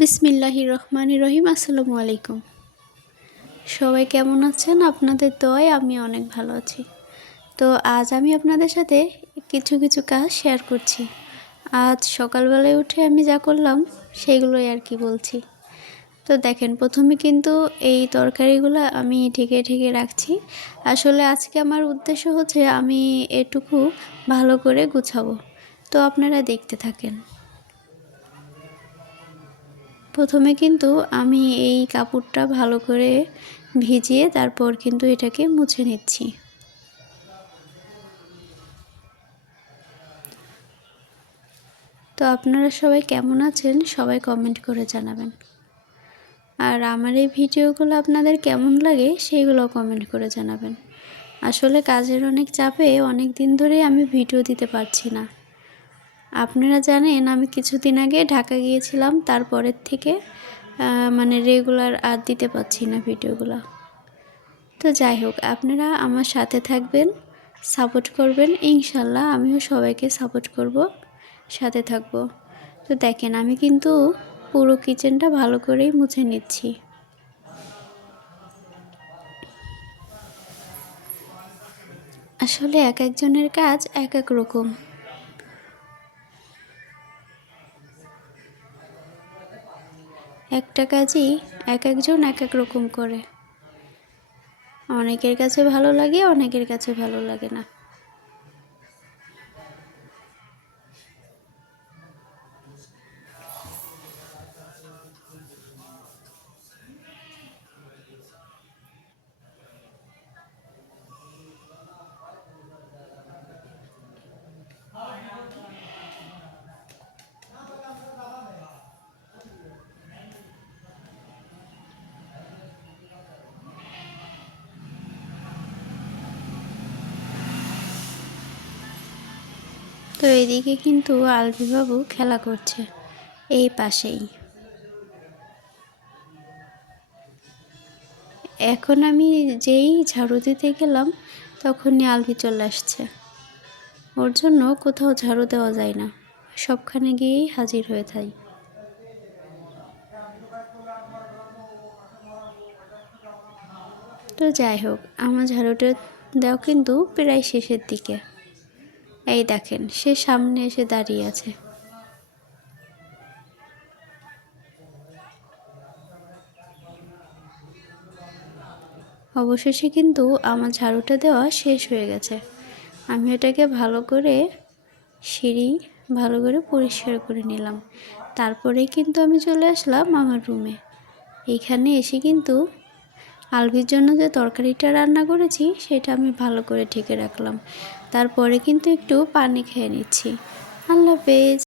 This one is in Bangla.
বিসমিল্লাহির রহমানির রহিম। আসসালামু আলাইকুম। সবাই কেমন আছেন? আপনাদের দোয়ায় আমি অনেক ভালো আছি। তো আজ আমি আপনাদের সাথে কিছু কাজ শেয়ার করছি। আজ সকালবেলায় উঠে আমি যা করলাম সেগুলোই আর কি বলছি। তো দেখেন, প্রথমে কিন্তু এই তরকারিগুলো আমি ঢেকে রাখছি। আসলে আজকে আমার উদ্দেশ্য হচ্ছে আমি এটুকু ভালো করে গুছাবো। তো আপনারা দেখতে থাকেন। প্রথমে কিন্তু আমি এই কাপড়টা ভালো করে ভিজিয়ে তারপর কিন্তু এটাকে মুছে নিচ্ছি। তো আপনারা সবাই কেমন আছেন? সবাই কমেন্ট করে জানাবেন। আর আমার এই ভিডিওগুলো আপনাদের কেমন লাগে সেইগুলো কমেন্ট করে জানাবেন। আসলে কাজের অনেক চাপে অনেক দিন ধরেই আমি ভিডিও দিতে পারছি না। আপনারা জানেন আমি কিছুদিন আগে ঢাকা গিয়েছিলাম, তারপরের থেকে রেগুলার আর দিতে পারছি না ভিডিওগুলো। তো যাই হোক, আপনারা আমার সাথে থাকবেন, সাপোর্ট করবেন। ইনশাল্লাহ আমিও সবাইকে সাপোর্ট করব, সাথে থাকব। তো দেখেন, আমি কিন্তু পুরো কিচেনটা ভালো করেই মুছে নিচ্ছি। আসলে এক একজনের কাজ এক এক রকম। একটা কাজই এক একজন এক এক রকম করে। অনেকের কাছে ভালো লাগে, অনেকের কাছে ভালো লাগে না। তো এদিকে কিন্তু আলভিবাবু খেলা করছে এই পাশেই। এখন আমি যেই ঝাড়ু দিতে গেলাম তখনই আলভি চলে আসছে। ওর জন্য কোথাও ঝাড়ু দেওয়া যায় না, সবখানে গিয়েই হাজির হয়ে থাই। তো যাই হোক, আমার ঝাড়ুটা দেওয়া কিন্তু প্রায় শেষের দিকে। এই দেখেন, সে সামনে এসে দাঁড়িয়ে আছে। অবশেষে কিন্তু আমার ঝাড়ুটা দেওয়া শেষ হয়ে গেছে। আমি এটাকে ভালো করে সিঁড়ি ভালো করে পরিষ্কার করে নিলাম। তারপরে কিন্তু আমি চলে আসলাম আমার রুমে। এইখানে এসে কিন্তু আলভির জন্য যে তরকারিটা রান্না করেছি সেটা আমি ভালো করে ঢেকে রাখলাম। তারপরে কিন্তু একটু পানি খেয়ে নিচ্ছি। আল্লাহ হাফেজ।